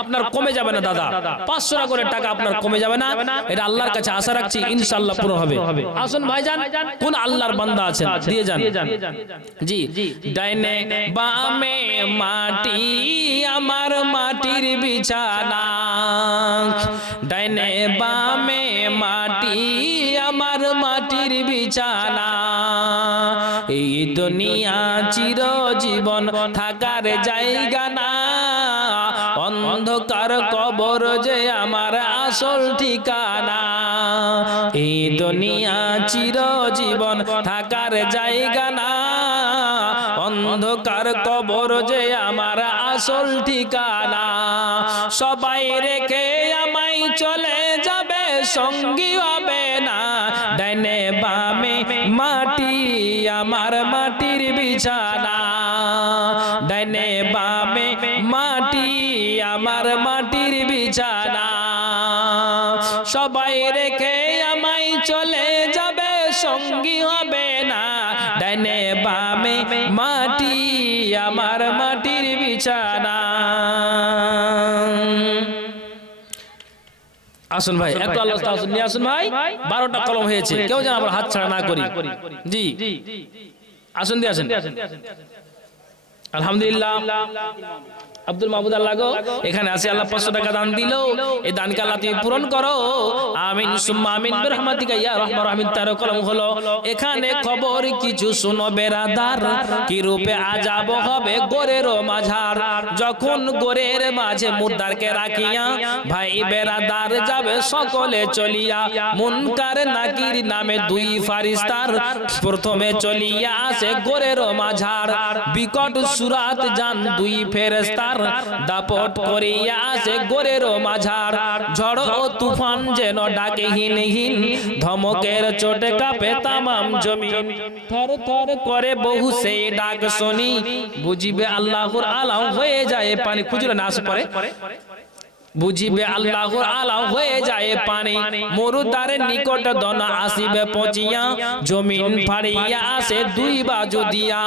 আপনার কমে যাবে না দাদা। পাঁচশো টাকা করে টাকা আপনার কমে যাবে না। এটা আল্লাহর কাছে আশা রাখছি ইনশাআল্লাহ পুরো হবে। আসুন ভাইজান কোন আল্লাহর বান্দা আছেন? দিয়ে যান। জি ডাইনে বামে মাটি আমার মাটির বিছানা। ডাইনে বামে মাটি আমার মাটির বিছানা। এই দুনিয়া চিরজীবন থাকার জায়গা না। কবর যে আমার আসল ঠিকানা। এই দুনিয়া চিরজীবন থাকার জায়গা না। অন্ধকার কবর যে আমার আসল ঠিকানা। সবাই রেখে আমায় চলে যাবে, সঙ্গী হবে না। ডাইনে বামে মাটি, আমার মাটির বিছানা। সবাই রেখে আমায় চলে যাবে, সঙ্গী হবে না। ডাইনে বামে মাটি, আমার মাটির বিছানা। আসুন ভাই একটু আল্লাহ আসুন। নিয়ে আসুন ভাই, বারোটা কলম হয়েছে। কেউ যেন আবার হাত ছাড়া না করি। জি। আসুন দিয়ে আসেন। আলহামদুলিল্লাহ। আব্দুল মাহমুদ আল্লাহ গো, এখানে আছে আল্লাহ পাঁচশো টাকা দান দিল। এই দানকে আল্লাহ তুমি পূরণ করো। আমিন, সুম্মা আমিন, বিরহমাতিকা ইয়া রহমান রহিম তার কলম হলো। এখানে খবর কিছু শুনো বেরাদার কি রূপে আজাব হবে গোরের মাঝার। যখন গোরের মাঝে মুদ্দারকে রাখিয়া, ভাই বেরাদার যাবে সকলে চলিয়া। মুনকার নাকির নামে দুই ফারিস্তার, প্রথমে চলিয়া আসে গোরের মাঝার। বিকট সুরাত যান দুই ফেরেস্তার দাপট করিয়া আসে গোরের মাঝার ঝড় ও তুফান যেন ডাকে হিন হিন, ধমকের চোটে কাঁপে তামাম জমিন থর থর করে বহু সেই ডাক শুনি, বুঝিবে আল্লাহর আলাম হয়ে যায় পানি। খুঁজলে না আসে পরে। বুঝিবে আল্লাহর আলাম হয়ে যায় পানি। মরুদার নিকট দন আসিবে পচিয়া। জমিন ফাড়িয়া আসে দুই বাজু দিয়া।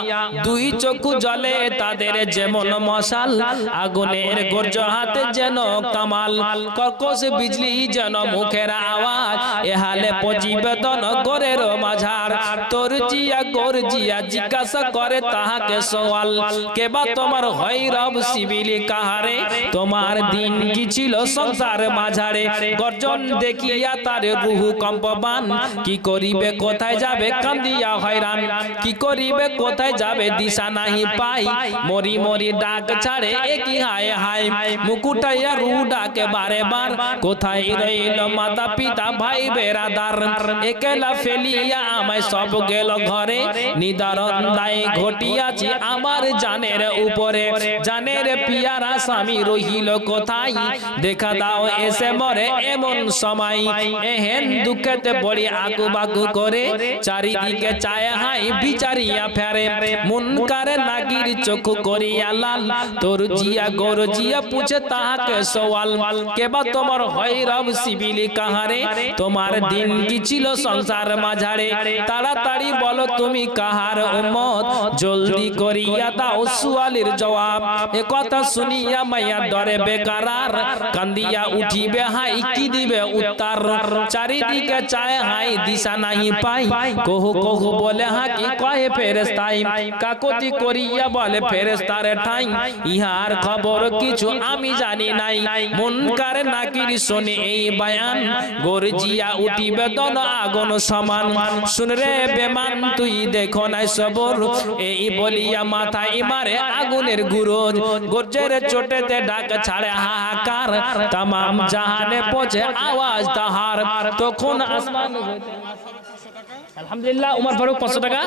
দুই চক্ষু জলে তাদের যেমন মশাল, আগুনের গর্জ হাতে যেন কামাল। কর্কশ বিজলি যেন মুখের আওয়াজ এহালে পচিবে দন গোরের মাঝার। তোর জিয়া গোর জিয়া জিজ্ঞাসা করে তাহাকে সওয়াল, কেবা তোমার হয় রব সিবিলি কাহারে? তোমার দিন কি ছিল সংসার মাঝারে? গর্জন দেখিয়া তার রুহু কম্পবান, কি করিবে, কোথায় যাবে? কান্দিয়া হয়রান, কি করিবে, কোথায় যাবে? দিশা নাহি পাই, মরি মরি ডাক ছাড়ে একই হায় হায়? মুকুটাইয়া রু ডাকে বারে বার, কোথায় রইল মাতা পিতা ভাই বেরাদার একেলা ফেলিয়া আমায় সব গেল ঘরে নিদারণ দায় ঘটিয়াছি আমার জানের উপরে। জানের পিয়ারা স্বামী রহিল কোথায়? দেখা দাও, এসে মরে এমন সময়। এহেন দুঃখেতে পড়ি আগু বাগু করে, চারিদিকে চায় হাই বিচারিয়া ফেরে। মুনকারে নাগির চোখ করিয়া লাল, তোর জিয়া গৌর জিয়া পুছে তাহাকে সওয়াল। কেবা তোমার হয় রব সিবিলি কাহারে? তোমার দিন কি ছিল সংসার মাঝারে? তাড়াতাড়ি বলো তুমি কাহার উম্মত? জলদি করিয়া দাও সুয়ালির জবাব। এ কথা শুনিয়া মাইয়া ডরে বেকারার, কান্দিয়া উঠিবে হাই, কি দিবে উত্তর? চারিদিকে চায় হাই, দিশা নাহি পাই। কহু কহু বলে হাকি কয়ে ফেরেস্তাই কাকতি করিয়া বলে ফেরেস্তারে ঠাই, ইহার খবর কিছু আমি জানি নাই। মুনকার নাকির শুনে এই বায়ান, গরজিয়া উঠিবে দন আগুন সমান। শুন রে বেমান, তুই দেখো নাই সবর। এই বলিয়া মাথা মারে আগুনের গুরুজ। গর্জের চোটেতে ডাক ছাড়ে হাহাকার। তাম জাহানে পচে আওয়াজ তাহার। তখন আসমান আলহামদুলিল্লাহ, উমর ফারুক পাঁচশো টাকা,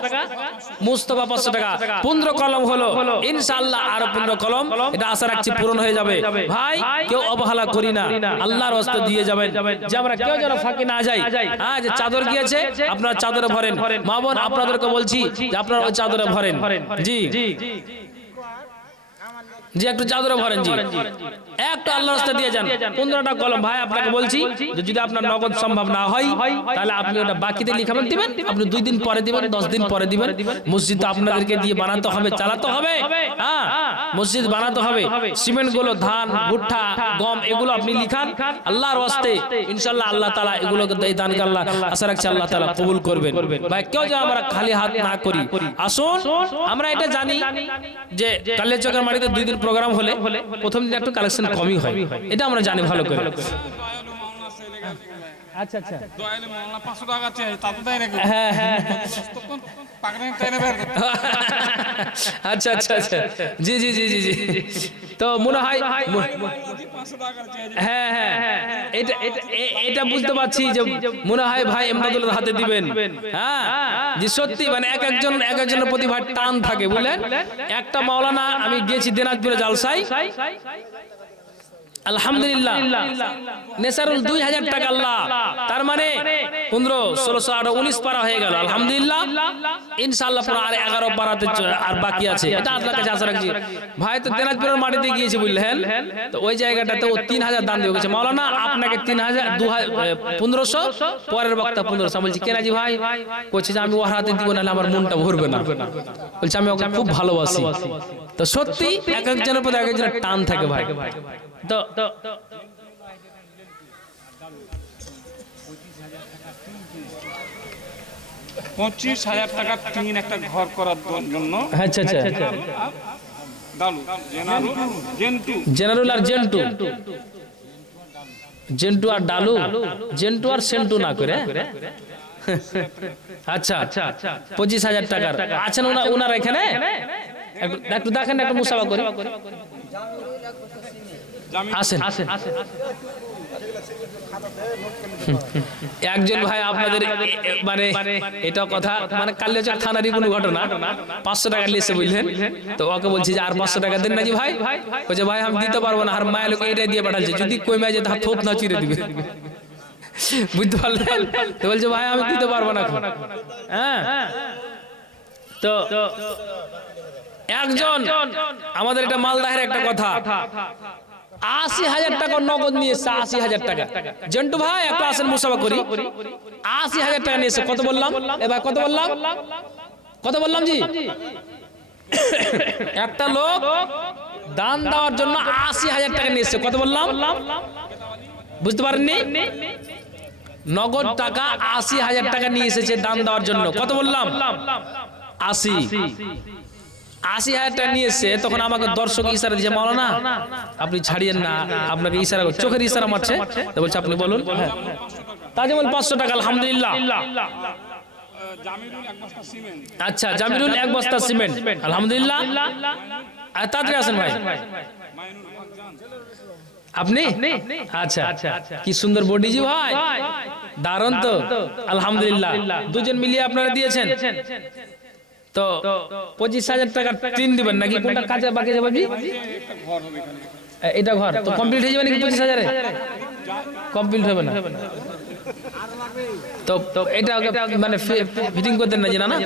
মুস্তফা পাঁচশো টাকা। পনেরো কলম হলো, ইনশাআল্লাহ আরও পনেরো কলম। এটা আশা রাখছি পূরণ হয়ে যাবে। ভাই, কেউ অবহেলা করি না। আল্লাহর হস্তে দিয়ে যাবেন। যে আমরা কেউ যেন ফাঁকি না যাই। হ্যাঁ যে চাদর গিয়েছে, আপনার চাদরে ভরেন। মা বোন, আপনাদেরকে বলছি যে আপনারা ওই চাদরে ভরেন। জি জি। একটু চাদরে ভরেন একটা আল্লাহ রাস্তা দিয়ে যান। পনেরোটা কলম। ভাই, আপনাকে বলছি যে যদি আপনার নগদ সম্ভব না হয়, তাহলে আপনি ওটা বাকিতে লিখাবেন, দিবেন। আপনি দুই দিন পরে দিবেন, দশ দিন পরে দিবেন। মসজিদ আপনাদেরকে দিয়ে বানাতে হবে, চালাতে হবে। হ্যাঁ মসজিদ বানাতে হবে। সিমেন্টগুলো ধান, ভুট্টা, গম, এগুলো আপনি লিখান। আল্লাহর ওয়াস্তে ইনশাল্লাহ আল্লাহ তালা এগুলোকে এই দানকে আল্লাহ আশা রাখছি আল্লাহ তালা কবুল করবেন। ভাই, কেউ যেন আমরা খালি হাত না করি। আসুন, আমরা এটা জানি যে কালের চকের মাটিতে দুই দিন প্রোগ্রাম হলে প্রথম দিন একটু কালেকশন কমই হয়। এটা আমরা জানি ভালো করে। আচ্ছা আচ্ছা। দয়ালে মাওলানা 500 টাকা চাই তা তো দেয় নাকি? হ্যাঁ হ্যাঁ তখন পাকড়ে টাইনে বের আচ্ছা আচ্ছা আচ্ছা। জি জি জি জি জি। তো মনে হয় ম- 500 টাকা চাই হ্যাঁ হ্যাঁ। এটা এটা এটা বুঝতে পারছি যে মনে হয় ভাই এমদাদুল্লাহ হাতে দিবেন। হ্যাঁ যে সত্যি মানে এক একজন এক একজনের প্রতি ভাই টান থাকে বুঝলেন? একটা মাওলানা আমি গেছি দিনাজপুরে জালসাই আলহামদুলিল্লাহ। নেসারুল দুই হাজার টাকা আল্লাহ। তার মানে পনেরো ষোলোশো আঠারো উনিশ পারা হয়ে গেল। আলহামদুলিল্লাহ। ইনশাল্লাহ পুরো আর এগারো পারাতে আর বাকি আছে। এটা আপনার কাছে আশা রাখছি। ভাই তো দিনাজপুরের মাটিতে গিয়েছে বুঝলেন? তো ওই জায়গাটাতে ও তিন হাজার দান দিয়ে গেছে। মাওলানা আপনাকে তিন হাজার দু পনেরোশো পরের বক্তা পনেরোশো। বলছি কেনাজি ভাই? বলছে যে আমি ও হাতে দিব নাহলে আমার মনটা ভরবে না। বলছে আমি ওকে খুব ভালোবাসি। তো সত্যি এক একজনের প্রতি এক একজনের টান থাকে ভাই। তো পঁচিশ হাজার টাকার টিন একটা ঘর করার জন্য। আচ্ছা আচ্ছা। দালু জেনারেল আর জেন্টু। জেন্টু আর ডালু জেন্টু আর সেন্টু না করে। আচ্ছা আচ্ছা পঁচিশ হাজার টাকার। আছেন ওনা ওনার এখানে? একটু দেখেন একটু মুসাফা করে। আসেন। আসেন। একজন ভাই আপনাদের মানে এটা কথা মানে কালিয়াচক থানারই কোনো ঘটনা পাঁচশো টাকা লিখছে বুঝলেন? তো ওকে বলছি যে আর পাঁচশো টাকা দেন নাকি ভাই? বলছে ভাই আমি দিতে পারব না আর মায়ের লোক এটাই দিয়ে পাঠাচ্ছে যদি কই মায় যেতে থোপ না চিরে দিবে। বুঝতে পারলেন? তো বলছে ভাই আমি দিতে পারব না হ্যাঁ? তো একজন আমাদের এটা মালদাহের একটা কথা। আশি হাজার টাকা নগদ নিয়ে আশি হাজার টাকা। জন্টু ভাই, একটু আসেন মুসাফা করি। আশি হাজার টাকা নিয়ে কত বললাম? এবার কত বললাম? কত বললাম জি? একটা লোক দান দেওয়ার জন্য আশি হাজার টাকা নিয়ে কত বললাম? বুঝতে পারেননি? নগদ টাকা আশি হাজার টাকা নিয়ে এসেছে দান দেওয়ার জন্য, কত বললাম? আশি। আশি হাজার টাকা নিয়ে এসছে তখন আমাকে দর্শক ইশারা দিয়েছে, মাওলানা, আপনি ছাড়িয়েন না, আপনাকে ইশারা চোখের ইশারা মারছে। বলছে, আপনি বলুন। তাজমল পাঁচশো টাকা, আলহামদুলিল্লাহ। আচ্ছা জামিরুল এক বস্তা সিমেন্ট, আলহামদুলিল্লাহ। তাড়াতাড়ি আসেন ভাই। আপনি? আচ্ছা কি সুন্দর বডি জি ভাই। দারুণ তো। আলহামদুলিল্লাহ। দুজন মিলিয়ে আপনারা দিয়েছেন। তো পঁচিশ হাজার টাকার টিন দিবেন নাকি? কোনটা কাজে বাকি যাবে এটা ঘর। তো কমপ্লিট হয়ে যাবে নাকি পঁচিশ হাজারে? কমপ্লিট হবে না। তো তো এটা মানে ফিটিং করতেন না জানা না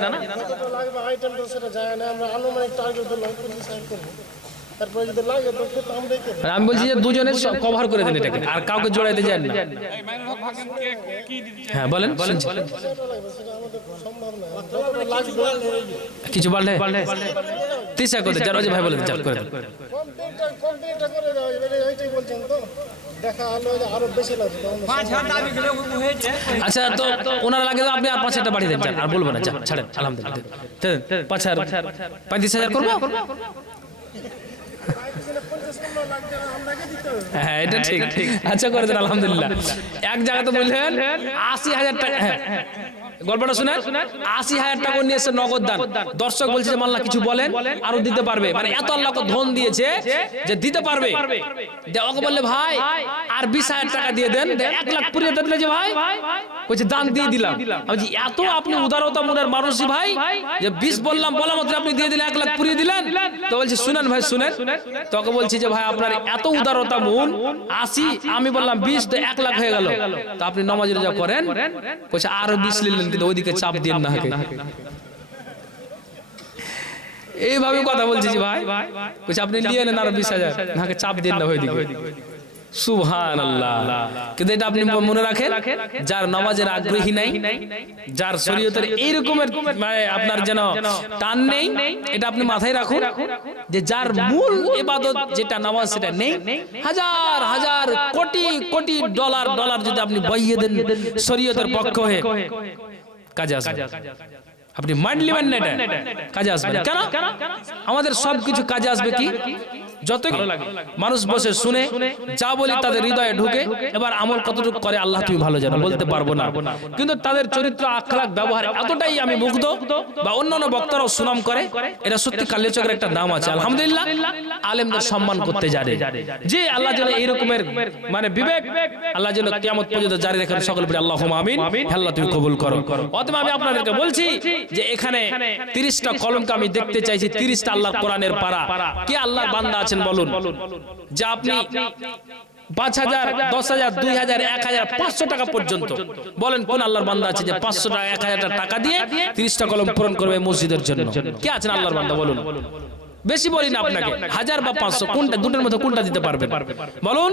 আমি বলছি যে দুজনে কভার করে দেন এটাকে। আর কাউকে জোড়াইতে যান না। হ্যাঁ বলেন, শুনছি। সেটা লাগবে সেটা আমাদের সম্ভব না যতটা লাগবে কিছু বললে তিসা চার ভাই বলে করে করে আচ্ছা তো ওনারা লাগে আপনি আর পাঁচ হাজার দেন আর বলব না ছাড়েন, আলহামদুলিল্লাহ। পাঁচ হাজার। পঁয়ত্রিশ হাজার করব? ভালো লাগছে না হ্যাঁ এটা ঠিক। আচ্ছা করে দেন আলহামদুলিল্লাহ। এক জায়গা তো বললেন আশি হাজার টাকা হ্যাঁ গল্পটা শুনেন? আশি হাজার টাকা নিয়ে এসে নগদ দান। দর্শক বলছে যে মাল্লা কিছু বলেন আরও দিতে পারবে। মানে এত আল্লাহ ধন দিয়েছে যে দিতে পারবে। ওকে বললে ভাই আর বিশ হাজার টাকা দিয়ে দেন এক লাখ পুরিয়ে দিলে যে ভাই বলছে দান দিয়ে দিলাম। আমি এত আপনি উদারতা মনের মানুষই ভাই যে বিশ বললাম বলা মাত্র আপনি দিয়ে দিলেন এক লাখ পুরিয়ে দিলেন। তো বলছে শুনেন ভাই শুনেন তোকে বলছি যে ভাই আপনার এত উদারতা মন আশি, আমি বললাম বিশ, তো এক লাখ হয়ে গেল। তো আপনি নমাজ রোজা করেন বলছে আরও বিশ নিলেন কিন্তু ওইদিকে চাপ দিন না এইভাবে কথা বলছি ভাই। বলছি আপনি নিয়ে নেন আরও বিশ হাজার নাকে চাপ দিন না ওইদিকে। কিন্তু এটা আপনি মনে রাখেন যার নাই যার মানে আপনার যেন টান নেই এটা আপনি মাথায় রাখুন যে যার মূল যেটা নামাজ সেটা হাজার হাজার কোটি কোটি ডলার ডলার আপনি বইয়ে দেন শরীয়তের পক্ষ হয়ে কাজে আসবে আপনি মাইন্ড নেবেন না এটা কাজে আসবে। কেন আমাদের সবকিছু কাজে আসবে কি যত মানুষ বসে শুনে যা বলি তাদের হৃদয়ে ঢুকে এবার আমল কতটুকু করে আল্লাহ তুমি ভালো জানো বলতে পারব না। কিন্তু তাদের চরিত্র আখলাক ব্যবহার এতটাই আমি মুগ্ধ বা অন্যান্য বক্তারাও সুনাম করে। এটা সত্যি কাল্যচকের একটা নাম আছে। আলহামদুলিল্লাহ আলেমদের সম্মান করতে জানে। যে আল্লাহ যেন এই রকমের মানে বিবেক আল্লাহ যেন কিয়ামত পর্যন্ত জারি রাখেন সকল বলে আল্লাহ আমিন। আল্লাহ তুমি কবুল করো। অতএব আমি আপনাদেরকে বলছি যে এখানে তিরিশটা কলমকে আমি দেখতে চাইছি তিরিশটা আল্লাহ কোরআনের পারা কে আল্লাহর বান্দা আছেন বলুন। যে আপনি পাঁচ হাজার, দশ হাজার, দুই হাজার, এক হাজার, পাঁচশো টাকা পর্যন্ত। বলেন কোন আল্লাহর বান্দা আছে যে পাঁচশো টাকা, এক হাজার টাকা দিয়ে তিরিশটা কলম পূরণ করবে মসজিদের জন্য? কে আছেন আল্লাহর বান্দা, বলুন। বেশি বলি না আপনাকে, হাজার বা পাঁচশো, কোনটা, দুটোর মধ্যে কোনটা দিতে পারবেন? বলুন,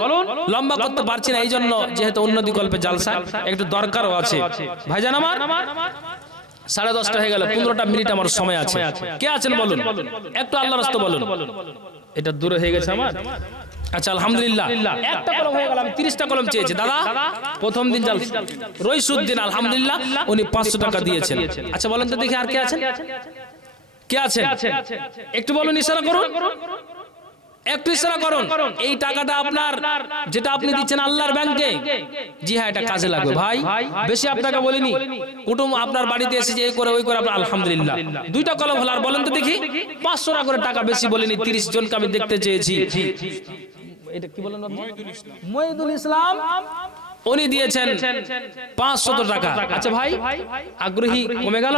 লম্বা করতে পারছি না এই জন্য যেহেতু উন্নতি কল্পে জালসা, একটু দরকারও আছে। ভাইজান আমার? সাড়ে দশটা হয়ে গেল পনেরোটা মিনিট আমার সময় আছে। কে আছেন বলুন? একটু আল্লাহ রাস্তা বলুন। এটা দূরে হয়ে গেছে আমার? আচ্ছা আলহামদুলিল্লাহ। একটা কলম হয়ে গেল আমি তিরিশটা কলম চেয়েছি। দাদা প্রথম দিন জাল রইসুদ্দিন আলহামদুলিল্লাহ উনি পাঁচশো টাকা দিয়েছেন। আচ্ছা বলেন তো দেখি আর কে আছেন? কে আছেন? একটু বলুন ইশারা করুন। একটু ইশারা করুন। এই টাকাটা আপনার যেটা আপনি দিচ্ছেন আল্লাহর ব্যাংকে। জি হ্যাঁ এটা কাজে লাগবে। ভাই বেশি আপনাকে বলিনি। কুটুম আপনার বাড়িতে এসে যে এই করে ওই করে আপনার আলহামদুলিল্লাহ। দুইটা কলম হলো আর বলেন তো দেখি। পাঁচশো টাকা করে টাকা বেশি বলিনি তিরিশ জনকে আমি দেখতে চেয়েছি। এটা কি বলেন মহিদুল ইসলাম। উনি দিয়েছেন পাঁচশত টাকা। আচ্ছা ভাই আগ্রহী কমে গেল?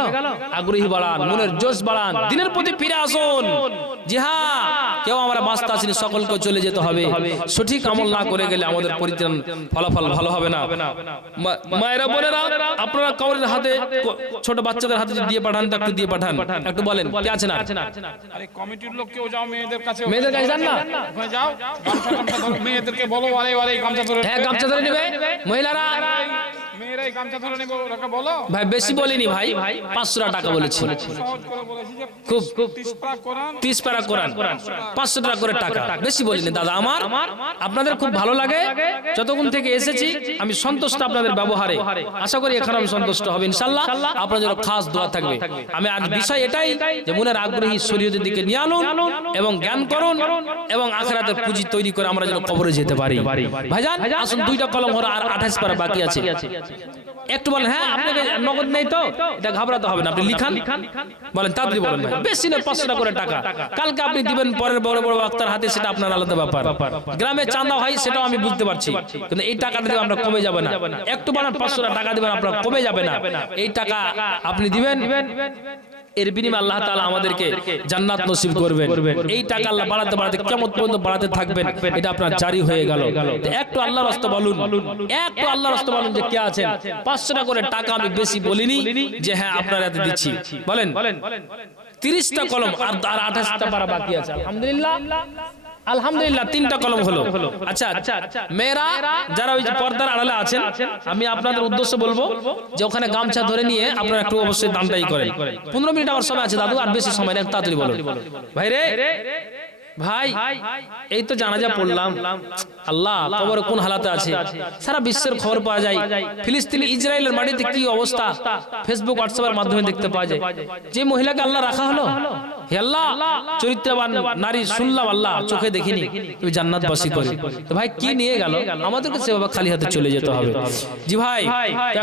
আগ্রহী বাড়ান মনের জোশ বাড়ান। দিনের প্রতি ফিরে আসুন। জি হ্যাঁ কেউ আমরা বাঁচতে আসেনি সকলকে চলে যেতে হবে। সঠিক আমল না করে গেলে আমাদের পরিত্রাণ ফলাফল ভালো হবে না। মায়েরা বোনেরা আপনারা কাউরের হাতে ছোট বাচ্চাদের হাতে যদি দিয়ে পাঠান তো একটু দিয়ে পাঠান। একটু বলেন কে আছে না আরে? কমিটির লোক কেউ যাও মেয়েদের কাছে মেয়েদের কাছে যান না? যাও গামছা টামছা ধরো মেয়েদেরকে বলো আরে আরে গামছা ধরে হ্যাঁ গামছা ধরে নেবে। মহিলারা ভাই বেশি বলিনি ভাই পাঁচশো টাকা বলেছি। সহজ করে খুব তিরিশ পারা কোরআন পাঁচশো টাকা করে টাকা। বেশি বলিনি দাদা আমার আপনাদের খুব ভালো লাগে। যতক্ষণ থেকে এসেছি আমি সন্তুষ্ট আপনাদের ব্যবহারে। আশা করি এখানে আমি সন্তুষ্ট হবে ইনশাল্লাহ আপনার জন্য খাস দোয়া থাকবে। আমি আজ বিষয় এটাই যে মনের আগ্রহী শরীয়তের দিকে নিয়ে আনুন এবং জ্ঞান করুন এবং আখেরাতের পুঁজি তৈরি করে আমরা যেন কবরে যেতে পারি। ভাইজান আসুন দুইটা কলম হলো আর আঠাশ পারা বাকি আছে। একটু বলেন হ্যাঁ আপনাকে নগদ নেই তো? এটা ঘাবড়াতে হবে না, আপনি লিখান। বলেন, তাড়াতাড়ি বলেন। বেশি না, পাঁচশো করে টাকা। কালকে আপনি দিবেন, পরের বড় বড় বক্তার হাতে, সেটা আপনার আলাদা ব্যাপার। গ্রামে চাঁদা হয়, সেটাও আমি বুঝতে পারছি। কিন্তু এই টাকাটা দিয়ে আমরা কমে যাবে না। একটু বানান, পাঁচশো টাকা দিবেন, আপনার কমে যাবে না। এই টাকা আপনি দিবেন এর বিনিময়ে আল্লাহ তাআলা আমাদেরকে জান্নাত নসিব করবেন। এই টাকা আল্লাহ বাড়াতে বাড়াতে কিয়ামত পর্যন্ত বাড়াতে থাকবেন, এটা আপনার জারি হয়ে গেল। একটু আল্লাহর রাস্তা বলুন একটু আল্লাহর রাস্তা বলুন যে কে আছেন? পাঁচশো টাকা করে টাকা আমি বেশি বলিনি যে হ্যাঁ আপনার এত দিচ্ছি। বলেন, তিরিশটা কলম আর আর আঠাশটা পারা বাকি আছে। আলহামদুলিল্লাহ। আলহামদুলিল্লাহ তিনটা কলম হলো। আচ্ছা মেয়েরা যারা ওই যে পর্দার আড়ালে আছেন আমি আপনাদের উদ্দেশ্য বলব যে ওখানে গামছা ধরে নিয়ে আপনারা একটু অবশ্যই দামটাই করেন। পনেরো মিনিট আমার সময় আছে দাদু আর বেশি সময় নেই তাড়াতাড়ি বলুন। ভাই রে ভাই এই তো জানাজা পড়লাম। আল্লাহ খবর কোন হালাতে আছে? সারা বিশ্বের খবর পাওয়া যায়। ফিলিস্তিনি ইসরায়েলের মাটিতে কি অবস্থা? ফেসবুক হোয়াটসঅ্যাপের মাধ্যমে দেখতে পাওয়া যায়। যে মহিলাকে আল্লাহ রাখা হলো। আল্লাহ, চরিত্রবান নারী শুনলাম আল্লাহ, চোখে দেখিনি, তুমি জান্নাত বাসী করে। তো ভাই, কি নিয়ে গেল? আমাদেরকে সেভাবে খালি হাতে চলে যেতে হবে। জি ভাই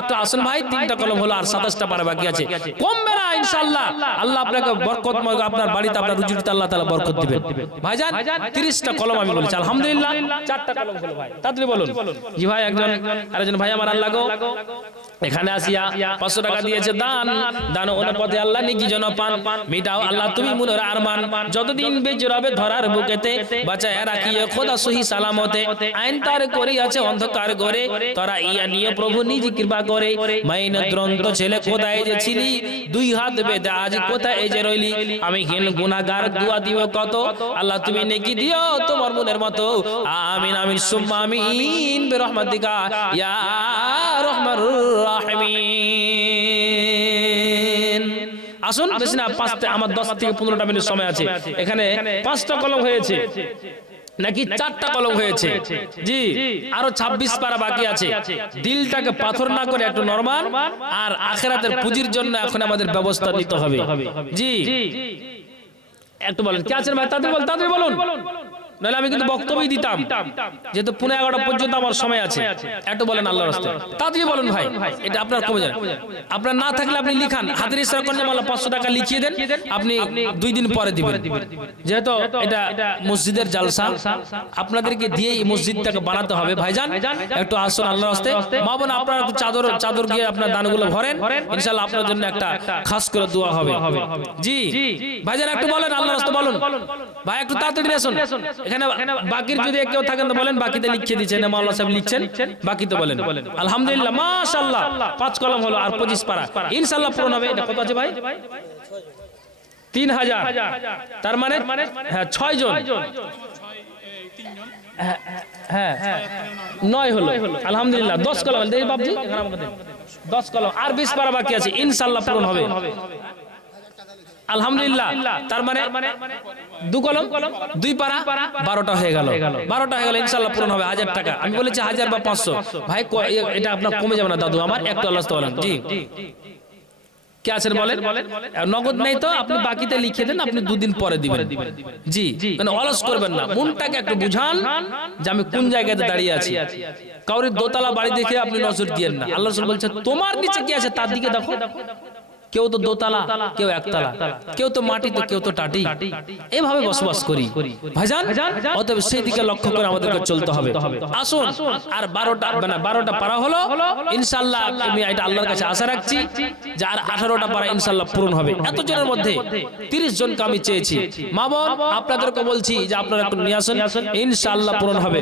একটা আসুন ভাই, তিনটা কলম হলো আর সাতাশটা পারা বাকি আছে। কমবে না, ইনশাআল্লাহ। আল্লাহ আপনাকে বরকতময় আপনার বাড়িতে, আপনার রুজিতে আল্লাহ তাআলা বরকত দিবেন। ভাইজান, তিরিশটা কলম আমি বলেছি, আলহামদুলিল্লাহ, চারটা কলম হলো ভাই। তাড়াতাড়ি বলুন। জি ভাই, একজন, আরেকজন ভাই, আমার আল্লাহ গো। এখানে আসিয়া পাঁচশো টাকা দিয়েছে দান। দান ওনার পথে আল্লাহ নিকি জন পান। মিটাও আল্লাহ তুমি মনের আরমান। যতদিন বেঁচে রবে ধরার বুকেতে বাঁচায় রাখিয়ে খোদা সহি সালামতে। আইন তার করি আছে অন্ধকার করে তারা ইয়া নিয়ে প্রভু নিজ কৃপা করে। মাইন দ্রন্ত ছেলে কোথায় যে ছিলি? দুই হাত বেঁধে আজ কোথায় এই যে রইলি? আমি হীন গুনাগার দুয়া দিব কত? আল্লাহ তুমি নেকি দিও তোমার মনের মতো। আমিন আমিন, সুম্মা আমিন, বিরহমাতিকা। ইয়া রহমান আসুন বেশি না পাঁচটা আমার দশ থেকে পনেরোটা মিনিট সময় আছে। এখানে পাঁচটা কলম হয়েছে। নাকি চারটা কলম হয়েছে? জি আরও 26 পারা বাকি আছে। দিলটাকে পাথর না করে একটু নরমাল আর আখেরাতের পুঁজির জন্য এখন আমাদের ব্যবস্থা নিতে হবে। জি। একটু বলেন কে আছেন ভাই? তাদের বল তাদের বলুন। নাহলে আমি কিন্তু বক্তব্যই দিতাম যেহেতু পুনে এগারোটা পর্যন্ত আমার সময় আছে। একটু বলেন আল্লাহর রাস্তে তাড়াতাড়ি বলেন ভাই এটা আপনার কমে যান আপনার না থাকলে আপনি লিখান। হাতের ইশারা করলে মাল্লা পাঁচশো টাকা লিখিয়ে দেন আপনি দুই দিন পরে দিবেন। যেহেতু এটা মসজিদের জালসা আপনাদেরকে দিয়ে এই মসজিদটাকে বানাতে হবে। ভাইজান একটু আসুন আল্লাহর রাস্তে মা বোন আপনারা চাদর চাদর গিয়ে আপনার দানগুলো ভরেন। ইনশাআল্লাহ আপনার জন্য একটা খাস করে দোয়া হবে। জি ভাইজান একটু বলেন আল্লাহর রাস্তে বলুন। ভাই একটু তাড়াতাড়ি আসুন। এখানে বাকির যদি কেউ থাকেন তো বলেন, বাকিতে লিখে দিচ্ছেন মাওলা সাহেব লিখছেন বাকি তো বলেন। আলহামদুলিল্লাহ, মাশাআল্লাহ, পাঁচ কলম হলো আর পঁচিশ পারা। ইনশাআল্লাহ পূরণ হবে, এটা কত আছে ভাই? তিন হাজার। তার মানে হ্যাঁ ছয় জন। হ্যাঁ হ্যাঁ নয় হলো। আলহামদুলিল্লাহ, দশ কলম। বাবজি। দশ কলম। আর বিশ পারা বাকি আছে। ইনশাল্লাহ পূরণ হবে। আলহামদুলিল্লাহ। তার মানে দু কলম, দুই পারা, বারোটা হয়ে গেল। বারোটা হয়ে গেল ইনশাল্লাহ পূরণ হবে। হাজার টাকা। আমি বলেছি হাজার বা পাঁচশো। ভাই এটা আপনার কমে যাবে না, দাদু। আমার একটু আল্লাহ জি। কে আছেন বলেন? নগদ নেই তো, আপনি বাকিতে লিখে দেন, আপনি দুদিন পরে দিবেন। জি। মানে অলস করবেন না। মনটাকে একটু বুঝান যে আমি কোন জায়গাতে দাঁড়িয়ে আছি। কাউরি দোতলা বাড়ি দেখে আপনি নজর দিয়েন না। আল্লাহ বলছে তোমার নিচে কি আছে? তার দিকে দেখো। কেউ তো দোতলা কেউ একতলা কেউ তো মাটি তো কেউ তো টাটি। এভাবে বসবাস করি। ভাইজান অতএব সেই দিকে লক্ষ্য করে আমাদেরকে চলতে হবে। আসুন আর বারোটা মানে বারোটা পারা হলো ইনশাল্লাহ আমি এটা আল্লাহর কাছে আশা রাখছি যে আর আঠারোটা পারা ইনশাল্লাহ পূরণ হবে। এত জনের মধ্যে তিরিশ জনকে আমি চেয়েছি। মা বোন আপনাদেরকে বলছি যে আপনারা একটু নিয়ে আসুন। ইনশাল্লাহ পূরণ হবে।